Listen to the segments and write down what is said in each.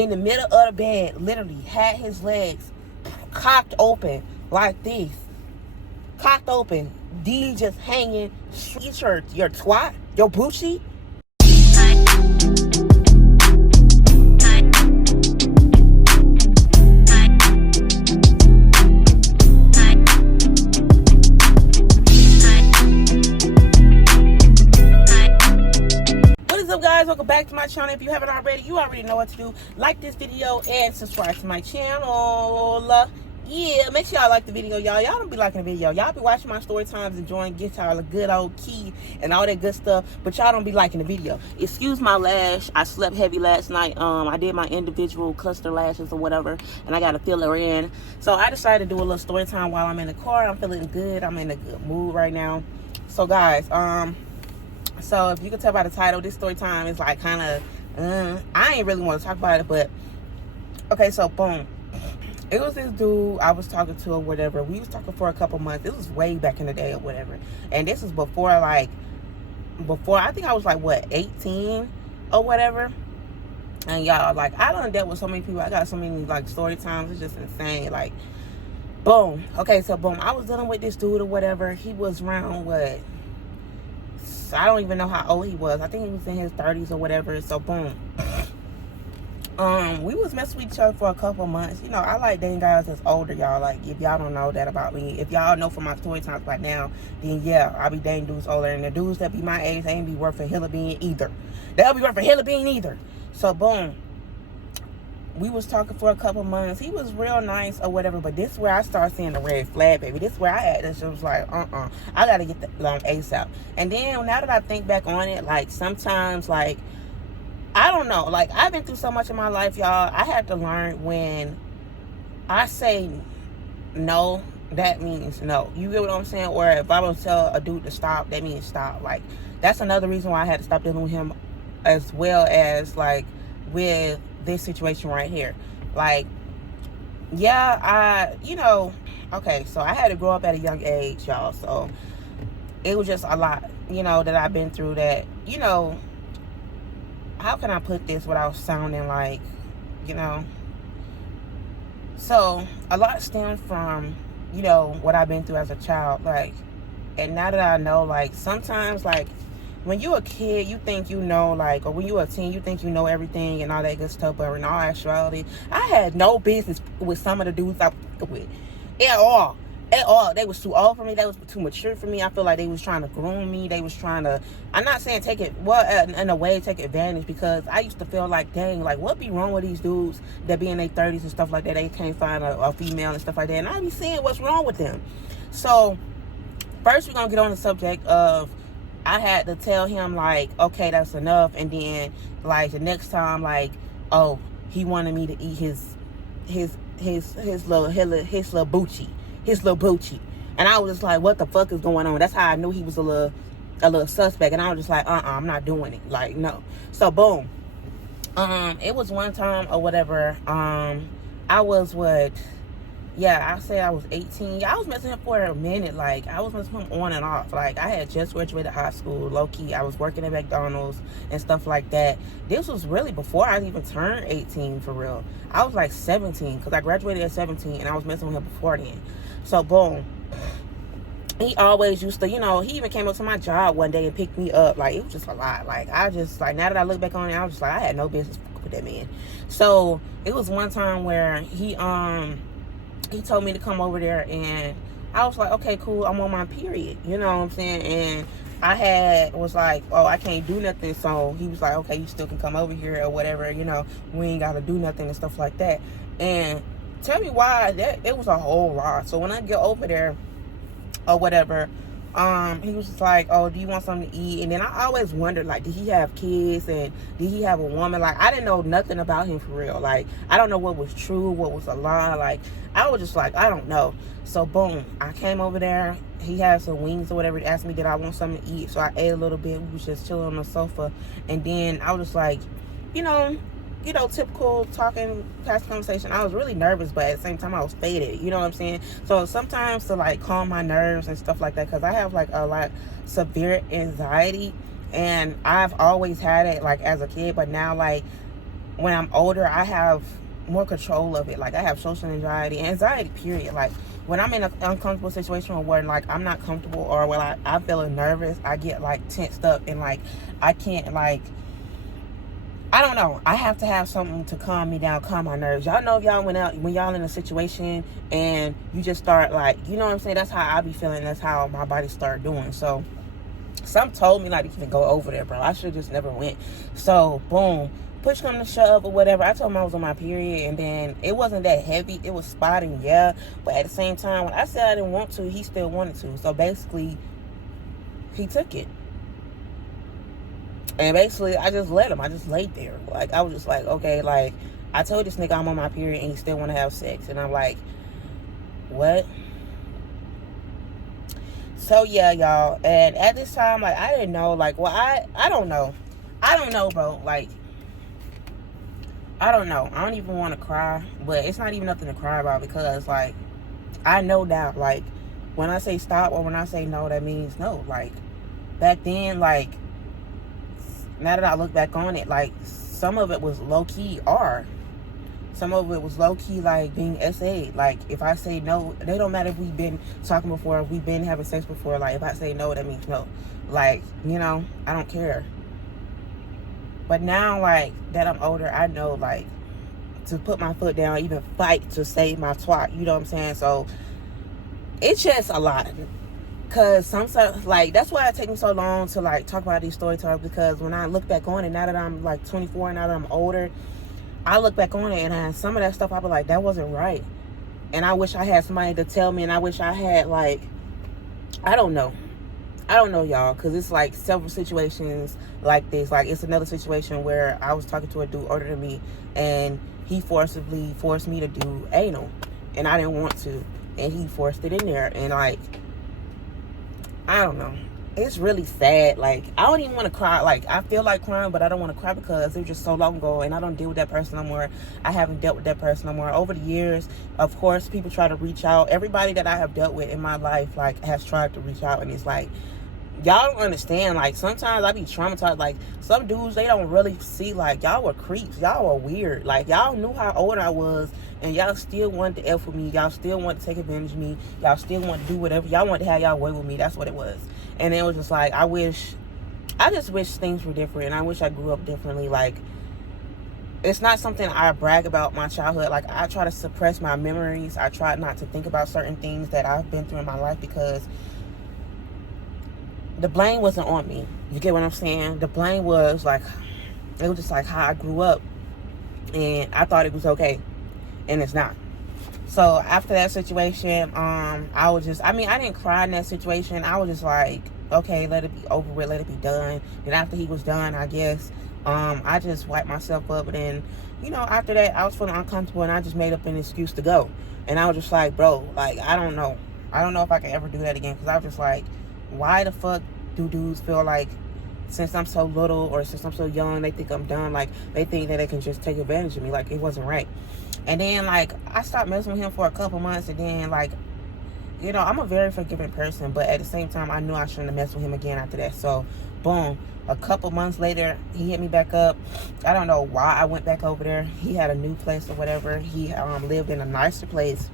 in the middle of the bed, literally had his legs cocked open like this. Cocked open. D just hanging. Your twat, your Boochie. Guys, welcome back to my channel. If you haven't already, you already know what to do. Like this video and subscribe to my channel. Yeah, make sure y'all like the video, y'all. Y'all don't be liking the video. Y'all be watching my story times, enjoying guitar, the good old key and all that good stuff, but y'all don't be liking the video. Excuse my lash. I slept heavy last night. I did my individual cluster lashes or whatever, and I got to fill her in. So I decided to do a little story time while I'm in the car. I'm feeling good. I'm in a good mood right now. So guys, so if you can tell by the title, this story time is like kind of, I ain't really want to talk about it, but okay, so boom. It was this dude I was talking to or whatever. We was talking for a couple months. This was way back in the day or whatever. And this is before I think I was like, what, 18 or whatever. And y'all, like, I done dealt with so many people. I got so many, like, story times. It's just insane. Like, boom. Okay, so boom. I was dealing with this dude or whatever. He was around, what? I don't even know how old he was. I think he was in his 30s or whatever. So boom. We was messing with each other for a couple months. You know, I like dating guys that's older, y'all. Like, if y'all don't know that about me, if y'all know from my story times right now, then yeah, I be dating dudes older. And the dudes that be my age, they ain't be worth a hill of bean either. They'll be worth a hill of bean either. So boom. We was talking for a couple months. He was real nice or whatever, but this is where I started seeing the red flag, baby. This is where I had this. It was like, I gotta get the ASAP. And then now that I think back on it, like sometimes, like, I don't know, like I've been through so much in my life, y'all. I had to learn when I say no, that means no. You get what I'm saying? Or if I was tell a dude to stop, that means stop. Like, that's another reason why I had to stop dealing with him, as well as like with this situation right here. Like, yeah, you know, okay, so I had to grow up at a young age, y'all. So it was just a lot, you know, that I've been through that, you know, how can I put this without sounding like, you know, so a lot stemmed from, you know, what I've been through as a child. Like, and now that I know, like, sometimes, like, when you a kid, you think you know, like, or when you a teen, you think you know everything and all that good stuff, but in all actuality, I had no business with some of the dudes I was with at all. At all. They was too old for me. They was too mature for me. I feel like they was trying to groom me. They was trying to, I'm not saying take it, well, in a way, take advantage, because I used to feel like, dang, like, what be wrong with these dudes that be in their 30s and stuff like that? They can't find a female and stuff like that. And I be seeing what's wrong with them. So, first we're going to get on the subject of, I had to tell him, like, okay, that's enough. And then, like, the next time, like, oh, he wanted me to eat his little Boochie. His little Boochie. And I was just like, what the fuck is going on? That's how I knew he was a little suspect. And I was just like, I'm not doing it. Like, no. So boom. It was one time or whatever. I was what? Yeah, I say I was 18. Yeah, I was messing him for a minute. Like, I was messing him on and off. Like, I had just graduated high school, low key. I was working at McDonald's and stuff like that. This was really before I even turned 18 for real. I was like 17 because I graduated at 17 and I was messing with him before then. So boom. He always used to, you know, he even came up to my job one day and picked me up. Like, it was just a lot. Like, I just, like, now that I look back on it, I was just like, I had no business with that man. So it was one time where he told me to come over there, and I was like, okay, cool, I'm on my period, you know what I'm saying? And I was like, oh, I can't do nothing. So he was like, okay, you still can come over here or whatever, you know, we ain't gotta do nothing and stuff like that. And tell me why, it was a whole lot. So when I get over there or whatever, he was just like, oh, do you want something to eat? And then I always wondered, like, did he have kids and did he have a woman? Like, I didn't know nothing about him for real. Like, I don't know what was true, what was a lie. Like, I was just like, I don't know. So boom, I came over there. He had some wings or whatever. He asked me, did I want something to eat? So I ate a little bit. We was just chilling on the sofa. And then I was just like, you know, typical talking, past conversation. I was really nervous, but at the same time, I was faded. You know what I'm saying? So sometimes to, like, calm my nerves and stuff like that, because I have, like, a lot severe anxiety, and I've always had it, like, as a kid, but now, like, when I'm older, I have more control of it. Like, I have social anxiety, period. Like, when I'm in an uncomfortable situation where, like, I'm not comfortable, or when I feel nervous, I get, like, tensed up, and, like, I can't, like, I don't know. I have to have something to calm me down, calm my nerves. Y'all know if y'all went out, when y'all in a situation and you just start, like, you know what I'm saying? That's how I be feeling. That's how my body start doing. So, some told me not to even go over there, bro. I should just never went. So, boom. Push come to shove or whatever. I told him I was on my period, and then it wasn't that heavy. It was spotting, yeah. But at the same time, when I said I didn't want to, he still wanted to. So, basically, he took it. And basically, I just let him. I just laid there. Like, I was just like, okay, like, I told this nigga I'm on my period and he still want to have sex. And I'm like, what? So, yeah, y'all. And at this time, like, I didn't know. Like, well, I don't know. I don't know, bro. Like, I don't know. I don't even want to cry. But it's not even nothing to cry about, because, like, I know now. Like, when I say stop or when I say no, that means no. Like, back then, like, now that I look back on it, like, some of it was low-key R. Some of it was low-key, like, being SA. Like, if I say no, they don't matter if we've been talking before, if we've been having sex before. Like, if I say no, that means no. Like, you know, I don't care. But now, like, that I'm older, I know, like, to put my foot down, even fight to save my twat. You know what I'm saying? So, it's just a lot. Because sometimes, like, that's why it takes me so long to, like, talk about these story times. Because when I look back on it, now that I'm, like, 24, now that I'm older, I look back on it, and some of that stuff, I be like, that wasn't right. And I wish I had somebody to tell me, and I wish I had, like, I don't know, y'all. Because it's, like, several situations like this. Like, it's another situation where I was talking to a dude older than me, and he forcibly forced me to do anal. And I didn't want to. And he forced it in there. And, like, I don't know. It's really sad. Like, I don't even want to cry. Like, I feel like crying, but I don't want to cry because it was just so long ago, and I don't deal with that person no more. I haven't dealt with that person no more. Over the years, of course, people try to reach out. Everybody that I have dealt with in my life, like, has tried to reach out, and it's like, y'all don't understand. Like, sometimes I be traumatized. Like, some dudes, they don't really see, like, y'all were creeps. Y'all were weird. Like, y'all knew how old I was, and y'all still wanted to F with me. Y'all still wanted to take advantage of me. Y'all still wanted to do whatever. Y'all wanted to have y'all way with me. That's what it was. And it was just like, I just wish things were different. And I wish I grew up differently. Like, it's not something I brag about my childhood. Like, I try to suppress my memories. I try not to think about certain things that I've been through in my life, because the blame wasn't on me. You get what I'm saying? The blame was, like, it was just like how I grew up. And I thought it was okay. And it's not. So after that situation, I was just, I mean, I didn't cry in that situation. I was just like, okay, let it be over with, let it be done. And after he was done, I guess, I just wiped myself up. And then, you know, after that, I was feeling uncomfortable, and I just made up an excuse to go. And I was just like, bro, like, I don't know if I can ever do that again. Because I was just like, why the fuck do dudes feel like, since I'm so little or since I'm so young, they think I'm done? Like, they think that they can just take advantage of me. Like, it wasn't right. And then, like, I stopped messing with him for a couple months. And then, like, you know, I'm a very forgiving person. But at the same time, I knew I shouldn't have messed with him again after that. So, boom. A couple months later, he hit me back up. I don't know why I went back over there. He had a new place or whatever. He lived in a nicer place.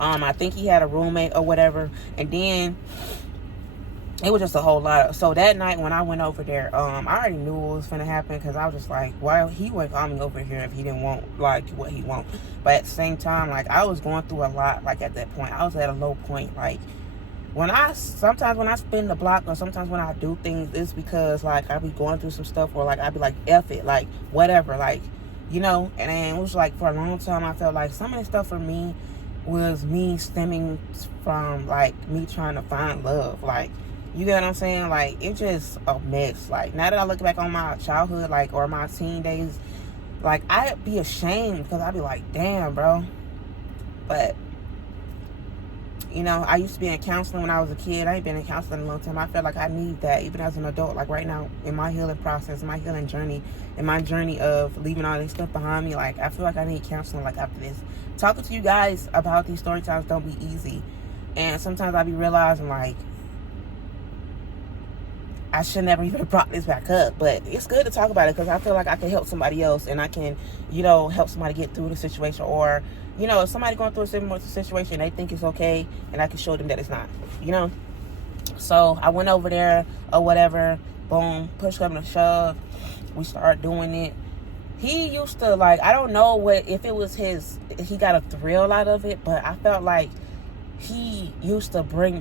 I think he had a roommate or whatever. And then it was just a whole lot. So that night when I went over there, I already knew what was finna happen, because I was just like, why he wouldn't call me over here if he didn't want, like, what he want. But at the same time, like, I was going through a lot. Like, at that point, I was at a low point. Like, sometimes when I spin the block, or sometimes when I do things, it's because, like, I be going through some stuff, or, like, I be like, F it, like, whatever, like, you know. And then it was like, for a long time, I felt like some of the stuff for me was me stemming from, like, me trying to find love. Like, you get what I'm saying? Like, it's just a mess. Like, now that I look back on my childhood, like, or my teen days, like, I'd be ashamed, because I'd be like, damn, bro. But, you know, I used to be in counseling when I was a kid. I ain't been in counseling in a long time. I feel like I need that, even as an adult. Like, right now, in my healing process, in my healing journey, in my journey of leaving all this stuff behind me, like, I feel like I need counseling, like, after this. Talking to you guys about these story times don't be easy. And sometimes I be realizing, like, I should never even brought this back up, but it's good to talk about it because I feel like I can help somebody else, and I can, help somebody get through the situation, or, if somebody going through a similar situation, they think it's okay, and I can show them that it's not, So I went over there or whatever, boom, push come to shove, we start doing it. He used to, I don't know if it was he got a thrill out of it, but I felt like he used to bring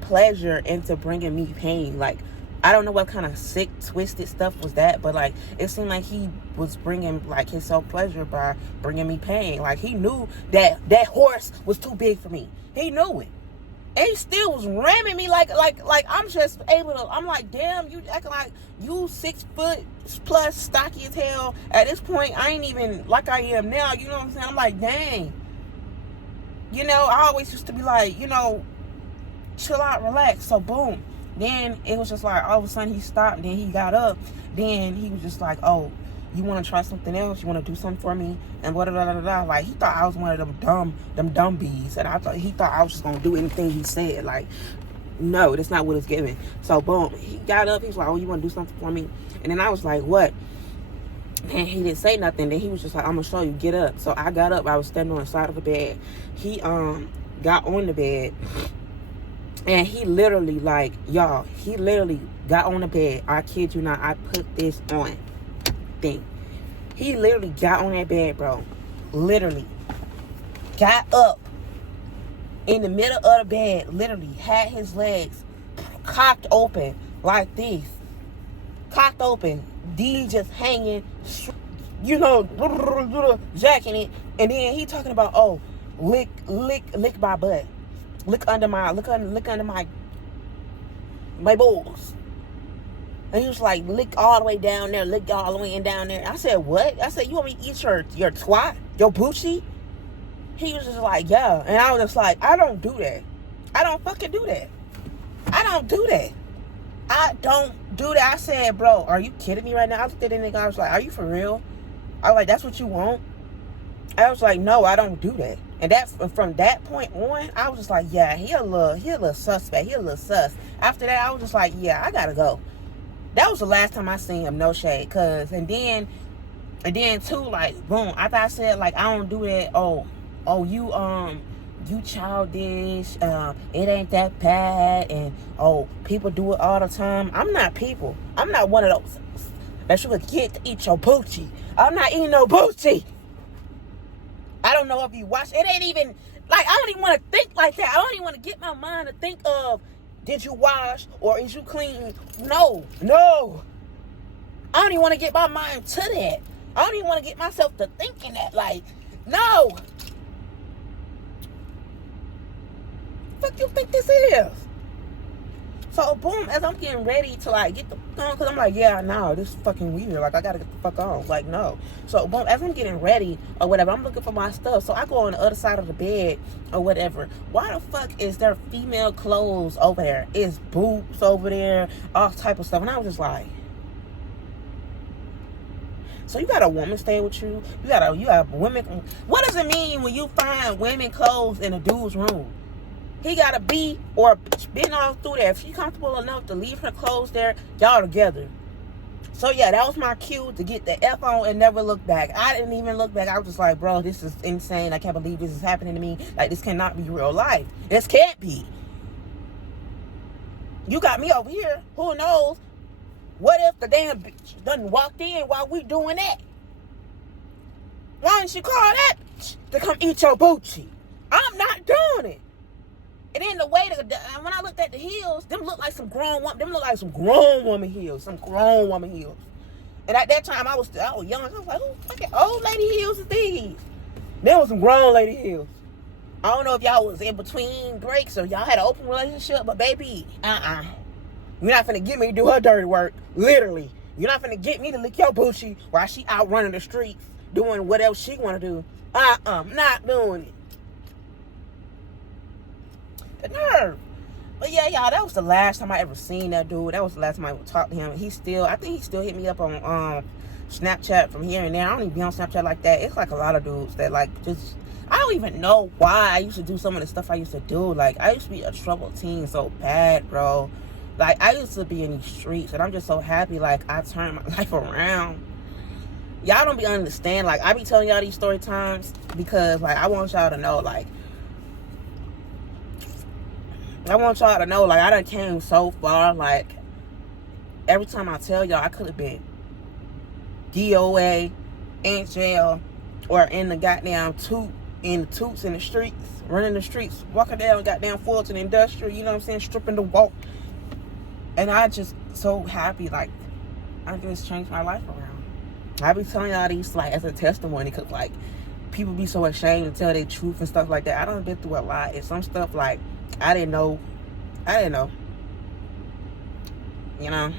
pleasure into bringing me pain. I don't know what kind of sick, twisted stuff was that, but it seemed like he was bringing his self-pleasure by bringing me pain. He knew that horse was too big for me. He knew it. And he still was ramming me like I'm just able to. I'm like, damn, you acting like you 6 foot plus, stocky as hell. At this point, I ain't even like I am now. You know what I'm saying? I'm like, dang. I always used to be like, chill out, relax. So boom. Then it was just like all of a sudden he stopped. Then he got up. Then he was just like, oh, you want to try something else? You want to do something for me? And blah, blah, blah, blah, blah. He thought I was one of them dumb bees. And he thought I was just going to do anything he said. No, that's not what it's giving. So, boom. He got up. He was like, oh, you want to do something for me? And then I was like, what? And he didn't say nothing. Then he was just like, I'm going to show you. Get up. So, I got up. I was standing on the side of the bed. He got on the bed. And he literally, he literally got on the bed. I kid you not. I put this on. Thing. He literally got on that bed, bro. Literally. Got up in the middle of the bed. Literally had his legs cocked open like this. Cocked open. D just hanging, jacking it. And then he talking about, oh, lick my butt. Look under my balls. And he was like, lick all the way down there, lick all the way down there. I said, what? I said, you want me to eat your twat? Your Boochie? He was just like, yeah. And I was just like, I don't do that. I don't fucking do that. I don't do that. I don't do that. I said, bro, are you kidding me right now? I looked at that nigga, I was like, are you for real? I was like, that's what you want? I was like, no, I don't do that. And from that point on, I was just like, yeah, he a little suspect. He a little sus. After that, I was just like, yeah, I gotta go. That was the last time I seen him, no shade. And then too, boom, after I said, I don't do that, oh, you childish, it ain't that bad, and, oh, people do it all the time. I'm not people. I'm not one of those that you would get to eat your Boochie. I'm not eating no Boochie. I don't know if you watch. It ain't even, I don't even want to think like that. I don't even want to get my mind to think of, did you wash or is you clean? No. I don't even want to get my mind to that. I don't even want to get myself to thinking that. No. What the fuck you think this is? So, boom, as I'm getting ready to, get the fuck on, because I'm like, yeah, no, this is fucking weird. I got to get the fuck on. No. So, boom, as I'm getting ready or whatever, I'm looking for my stuff. So, I go on the other side of the bed or whatever. Why the fuck is there female clothes over there? Is boobs over there? All type of stuff. And I was just like, so you got a woman staying with you? You have women. What does it mean when you find women clothes in a dude's room? He got to be or been all through there. If she's comfortable enough to leave her clothes there, y'all together. So, yeah, that was my cue to get the F on and never look back. I didn't even look back. I was just like, bro, this is insane. I can't believe this is happening to me. This cannot be real life. This can't be. You got me over here. Who knows? What if the damn bitch done walked in while we doing that? Why didn't you call that bitch to come eat your Boochie? I'm not doing it. And then the way when I looked at the heels, them look like some grown woman heels. Some grown woman heels. And at that time, I was young. I was like, who fucking old lady heels is these? There was some grown lady heels. I don't know if y'all was in between breaks or y'all had an open relationship, but baby, you're not finna get me to do her dirty work. Literally. You're not finna get me to lick your Boochie while she out running the streets doing whatever she want to do. Not doing it. The nerve. But yeah, y'all, that was the last time I ever seen that dude. That was the last time I ever talked to him. I think he still hit me up on Snapchat from here and there. I don't even be on Snapchat like that. It's a lot of dudes that just, I don't even know why I used to do some of the stuff I used to do. I used to be a troubled teen so bad, bro. Like, I used to be in these streets, and I'm just so happy, like, I turned my life around. Y'all don't be understand. Like, I be telling y'all these story times because, like, I want y'all to know, like, I done came so far. Like, every time I tell y'all, I could have been DOA, in jail, or in the goddamn toots in the streets, running the streets, walking down goddamn Fulton Industrial, you know what I'm saying, stripping the walk. And I just so happy, like, I just changed my life around. I be telling y'all these, like, as a testimony, because, like, people be so ashamed to tell their truth and stuff like that. I done been through a lot, and some stuff, like, I didn't know, you know.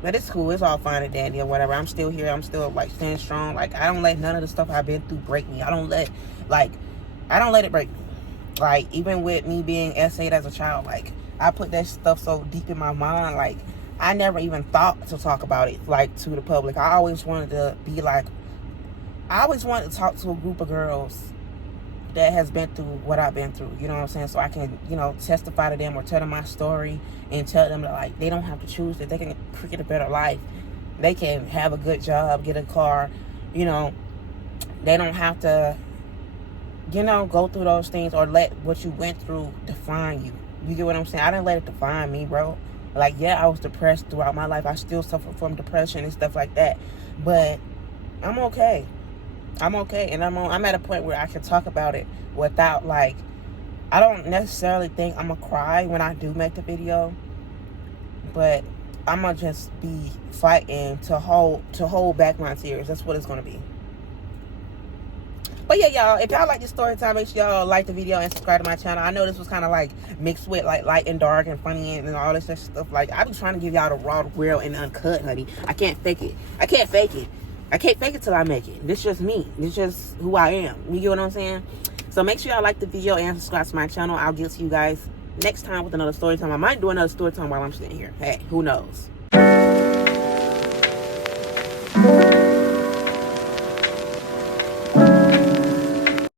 But it's cool. It's all fine and dandy or whatever. I'm still here. I'm still, like, standing strong. Like, I don't let none of the stuff I've been through break me. I don't let it break me. Like, even with me being essayed as a child, like, I put that stuff so deep in my mind. Like, I never even thought to talk about it, like, to the public. I always wanted to be, like, I always wanted to talk to a group of girls that has been through what I've been through, you know what I'm saying? So I can, you know, testify to them or tell them my story and tell them that, like, they don't have to choose it. They can create a better life. They can have a good job, get a car, you know. They don't have to, you know, go through those things or let what you went through define you. You get what I'm saying? I didn't let it define me, bro. Like, yeah, I was depressed throughout my life. I still suffer from depression and stuff like that. But I'm okay. I'm okay, and I'm at a point where I can talk about it without, like, I don't necessarily think I'm gonna cry when I do make the video, but I'm gonna just be fighting to hold back my tears. That's what it's gonna be. But yeah, y'all, if y'all like this story time, make sure y'all like the video and subscribe to my channel. I know this was kind of like mixed with like light and dark and funny and all this stuff. Like, I be trying to give y'all the raw, real, and uncut, honey. I can't fake it. I can't fake it till I make it. This just me. This just who I am. You get what I'm saying? So make sure y'all like the video and subscribe to my channel. I'll get to you guys next time with another story time. I might do another story time while I'm sitting here. Hey, who knows?